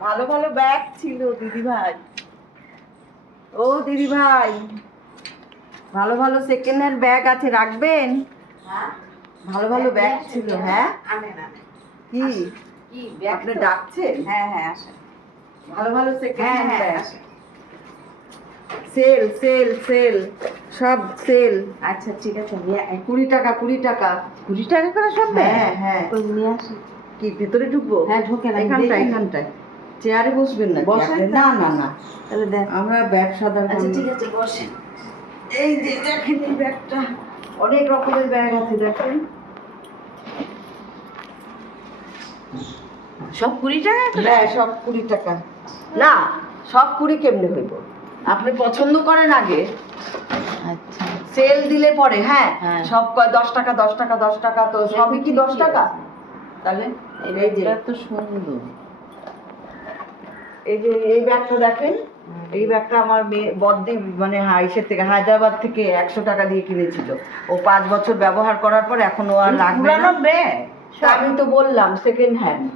ভালো ভালো ব্যাগ ছিল দিদি ভাই। ও দিদি ভাই, ভালো ভালো সেকেন্ড হ্যান্ড ব্যাগ আছে, রাখবেন? হ্যাঁ, ভালো ভালো ব্যাগ ছিল। হ্যাঁ, আনেন আনেন। কি কি ব্যাগ আপনি তো? ডাকছেন? হ্যাঁ হ্যাঁ আসেন। ভালো ভালো সেকেন্ড হ্যাঁ হ্যান্ড হ্যাঁ ব্যাগ, আসেন। সেল সেল সেল, সব সেল। আচ্ছা ঠিক আছে, নিয়ে 20 টাকা 20 টাকা। 20 টাকা করে সব ব্যাগ? হ্যাঁ হ্যাঁ। ওই নিয়ে আসেন। কি ভেতরে ঢুকবো? হ্যাঁ ঢোকেন, আমি এখানটায় দেখি। এখানটায় চেয়ারে বসবেন না? বসেন তো। না না না, তাহলে দেখ। আমরা ব্যাগ সাধারণ। আচ্ছা ঠিক আছে বসেন। এই যে দেখেন এই ব্যাগটা, অনেক রকমের ব্যাগ আছে দেখেন। সব 20 টাকা করে? হ্যাঁ সব 20 টাকা। না, সব 20 কেমনে হইব? আপনি পছন্দ করেন আগে, আচ্ছা সেল দিলে পরে। হ্যাঁ হ্যাঁ। সব 10 টাকা 10 টাকা 10 টাকা, তো সবই কি 10 টাকা? তাহলে এই যে এত সুন্দর। এই যে এই ব্যাগটা দেখেন, এই ব্যাগটা আমার মেয়ে বদ্দি মানে ইসের থেকে, হায়দ্রাবাদ থেকে 100 টাকা দিয়ে কিনেছিল। ও 5 বছর ব্যবহার করার পর এখন ও আর লাগবে না। পুরানো ব্যাগ? তা আমি তো বললাম সেকেন্ড হ্যান্ড।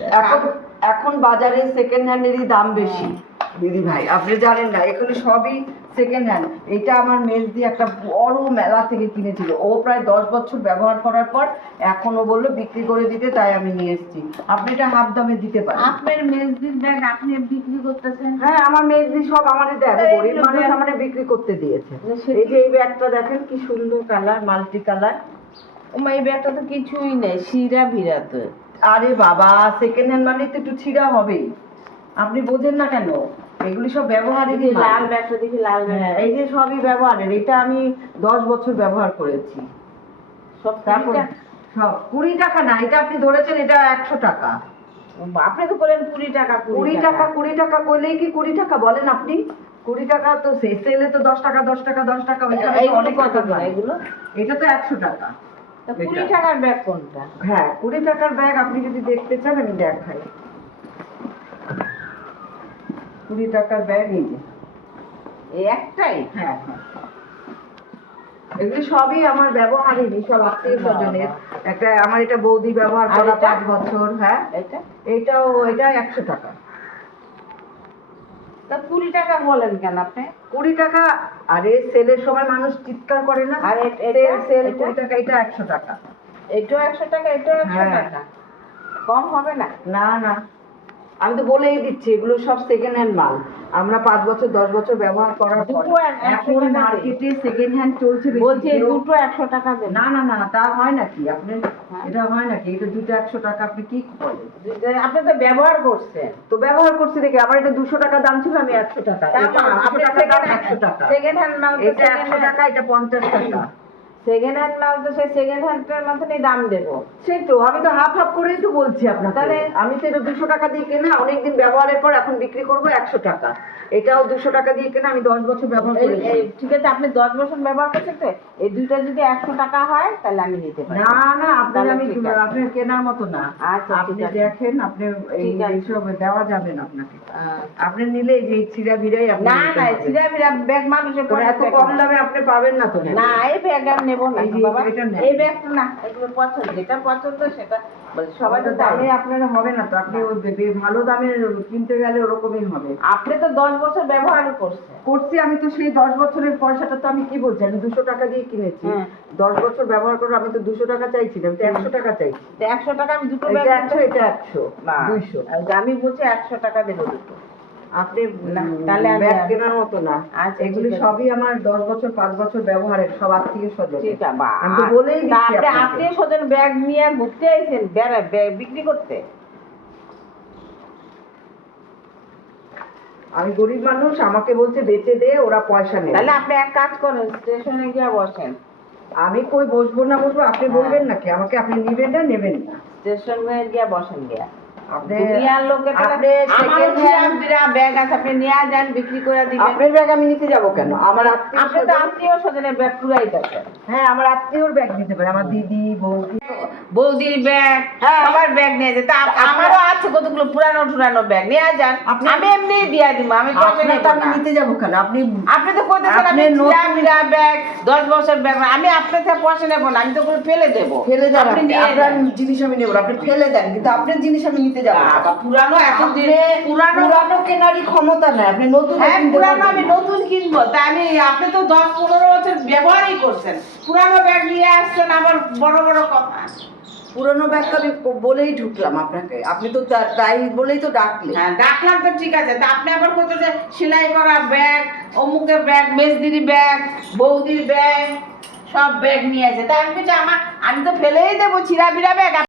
এখন এখন বাজারে সেকেন্ড হ্যান্ডেরই দাম বেশি দিদি ভাই, আপনি জানেন না, এখানে সবই সেকেন্ড হ্যান্ড। এটা আমার মেজ দিয়ে একটা বড় মেলা থেকে কিনেছিল, ও প্রায় 10 বছর ব্যবহার করার পর এখন ও বললো বিক্রি করে দিতে, তাই আমি নিয়ে এসেছি। আপনি এটা হাফ দামে দিতে পারেন। আপনার মেজদির ব্যাগ আপনি বিক্রি করতেছেন? হ্যাঁ, আমার মেজদি সব আমাদের দেয়, এই গরিব যে মানুষ ব্যাগ- আমাদের বিক্রি করতে দিয়েছে। সেটি- এই যে এই ব্যাগটা দেখেন কি সুন্দর কালার, মাল্টি কালার। ওমা এই ব্যাগটা তো কিছুই নেই, শিরা ভিরা তো। আরে বাবা, সেকেন্ড হ্যান্ড মানে তো একটু ছিঁড়া হবেই, আপনি বোঝেন না কেন? এগুলি সব ব্যবহারেরই এই মাল। লাল ব্যাগটা দেখি, লাল ব্যাগ। হ্যাঁ, এই যে সবই ব্যবহারের, এটা আমি 10 বছর ব্যবহার করেছি। সব তারপর 20 টাকা? সব 20 টাকা না, এটা আপনি ধরেছেন এটা 100 টাকা। আপনি তো বলেন 20 টাকা। 20 টাকা 20 টাকা করলেই কি 20 টাকা বলেন আপনি? 20 টাকা তো সেলে তো 10 টাকা 10 টাকা 10 টাকা, ওইখানে তো এইগুলো অনেক কত টাকা করে পায়। এগুলো? এটা তো 100 টাকা। তা 20 টাকার ব্যাগ কোনটা? হ্যাঁ, 20 টাকার ব্যাগ আপনি যদি দেখতে চান আমি দেখাই। 20 টাকার ব্যাগ এই যে। এই একটাই? হ্যাঁ হ্যাঁ, এগুলি সবই আমার ব্যবহারেরই, সব আত্মীয় স্বজনের। একটা আমার এটা বৌদি ব্যবহার আর করা এটা? 5 বছর। হ্যাঁ, এটা? এটা 100 টাকা। তা 20 টাকা বলেন কেন আপনি? 20 টাকা, আরে সেলের সময় মানুষ চিৎকার করে না, আর সেল এটা? 20 টাকা, এটা 100 টাকা। এটাও 100 টাকা, এটাও 100 হ্যাঁ। টাকা? কম হবে না? না না, আমি তো বলেই দিচ্ছি এগুলো সব সেকেন্ড হ্যান্ড মাল। আমরা 5 বছর 10 বছর ব্যবহার করার পর দুটো 100 এখন টাকা মার্কেটে সেকেন্ড হ্যান্ড চলছে বেশি। বলছি কেউ- দুটো 100 টাকা দেন। না না না, তা হয় নাকি? আপনি হ্যাঁ। এটা হয় নাকি? এটা দুটো 100 টাকা, আপনি কি বলেন? আপনি তো ব্যবহার করছেন। তো ব্যবহার করছি দেখে, আমার এটা 200 টাকা দাম ছিল, আমি 100 টাকা। এটা 200 টাকা দাম, 100 টাকা। সেকেন্ড হ্যান্ড মাল তো এটা 100 টাকা, এটা 50 টাকা। সেকেন্ড হ্যান্ড মাল তো সেই সেকেন্ড হ্যান্ডের মতনই দাম দেবো। সেই তো আমি তো হাফ হাফ করেই তো বলছি আপনাকে। তাহলে? আমি তো এটা 200 টাকা দিয়ে কেনা, অনেকদিন ব্যবহারের পর এখন বিক্রি করবো 100 টাকা। এটাও 200 টাকা দিয়ে কেনা, আমি 10 বছর ব্যবহার করেছি। ঠিক আছে, আপনি 10 বছর ব্যবহার করছেন তো, এই দুইটা যদি 100 টাকা হয় তাহলে আমি নিতে পারি। না না, আপনার তাহলে আমি ঠিক আছে। আপনার কেনার মতো না। আচ্ছা, আপনি ঠিক আছে। দেখেন, আপনি ঠিক আছে। এইসব দেওয়া যাবে না আপনাকে। আহ, আপনি নিলে এই যে চিরা ভিড়াই আপনি না নিতে না, হবে। সিধা বিরা ব্যাগ মানুষের তো এত কম দামে আপনি পাবেন না তো। না, এই ব্যাগ আমি নেবো না এই যে বাবা। এটা নেন। এই ব্যাগটা না, এগুলো পছন্দ, যেটা পছন্দ সেটা বলছি, সবাই সবাই তো তো দামে। দামে আপনার হবে না তো, আপনি ওই ভালো দামের কিনতে গেলে ওরকমই হবে। আপনি তো 10 বছর ব্যবহার করছেন। করছি আমি তো, সেই 10 বছরের পয়সাটা তো আমি কি বলছি, আমি 200 টাকা দিয়ে কিনেছি। হ্যাঁ। 10 বছর ব্যবহার করে আমি তো 200 টাকা চাইছি না, আমি তো 100 টাকা চাইছি। তো 100 টাকা আমি দুটো এটা ব্যাগ 100, এটা 100, 200। আমি বলছি 100 টাকা দেবো দুটো। আপনি না, তাহলে আমি ব্যাগ আর- কেনার মতো না। আচ্ছা, এগুলি ঠিক আছে। সবই আমার 10 বছর 5 বছর ব্যবহারের, সব আত্মীয় স্বজন। ঠিক আছে, বা- আমি তো বলেই তা দিচ্ছি আপনি আপনাকে। আত্মীয় স্বজন ব্যাগ নিয়ে ঘুরতে আইছেন বিক্রি করতে? আমি গরিব মানুষ, আমাকে বলছে বেচে দে, ওরা পয়সা নেয়। তাহলে আপনি এক কাজ করেন, স্টেশনে গিয়ে বসেন। আমি কই বসবো না বসবো, আপনি হ্যাঁ। বলবেন নাকি আমাকে? আপনি নিবেন না নেবেন না? স্টেশনে গিয়ে বসেন গিয়া। আপনি দুনিয়ার লোকে আপনি আমারও second hand- বিরাট ব্যাগ আছে, আপনি নিয়ে যান, বিক্রি করে দিবেন। আপনার ব্যাগ আমি নিতে যাব কেন? আমার আত্মীয় আপনি তো আত্মীয় স্বজনের ব্যাগ পুরাই দেখেন। হ্যাঁ, আমার আত্মীয়র ব্যাগ নিতে পারে, আমার দিদি বৌদি। বৌদির ব্যাগ, হ্যাঁ। সবার ব্যাগ নিয়ে যেতে, আমারও আছে আছে কতগুলো পুরানো টুরানো ব্যাগ নিয়ে যান, আমি এমনি দিয়ে দিব, আমি পয়সা নেব আমি না। নিতে যাবো কেন? আপনি আপনি তো কইতেছেন আমি চিরামিরা ব্যাগ 10 বছর ব্যাগ, আমি আপনার থেকে পয়সা নেব না, আমি তো ওগুলো ফেলে দেবো। ফেলে দেন, আপনি নিয়ে আপনার যান। জিনিস আমি নেবো না, আপনি ফেলে দেন, কিন্তু আপনার জিনিস আমি নিতে যাবো না। বাবা, পুরানো এত দিন পুরানো, পুরানো কেনারই ক্ষমতা নাই, আপনি নতুন হ্যাঁ কিনতে পুরানো পারবেন আমি না। নতুন কিনবো, তা আমি আপনি তো 10-15 বছর ব্যবহারই করছেন, পুরানো ব্যাগ নিয়ে আসছেন আবার বড় বড় কথা। পুরনো ব্যাগটা আমি বলেই ঢুকলাম আপনাকে, আপনি তো তাই বলেই তো ডাকলেন। হ্যাঁ ডাকলাম তো ঠিক আছে, তা আপনি আবার কইতে যে সেলাই করা ব্যাগ, অমুকের ব্যাগ, মেজদির ব্যাগ, বৌদির ব্যাগ, সব ব্যাগ নিয়ে আছে, তাই আমি বলছি আমি তো ফেলেই দেবো ছিঁড়া বিড়া ব্যাগ।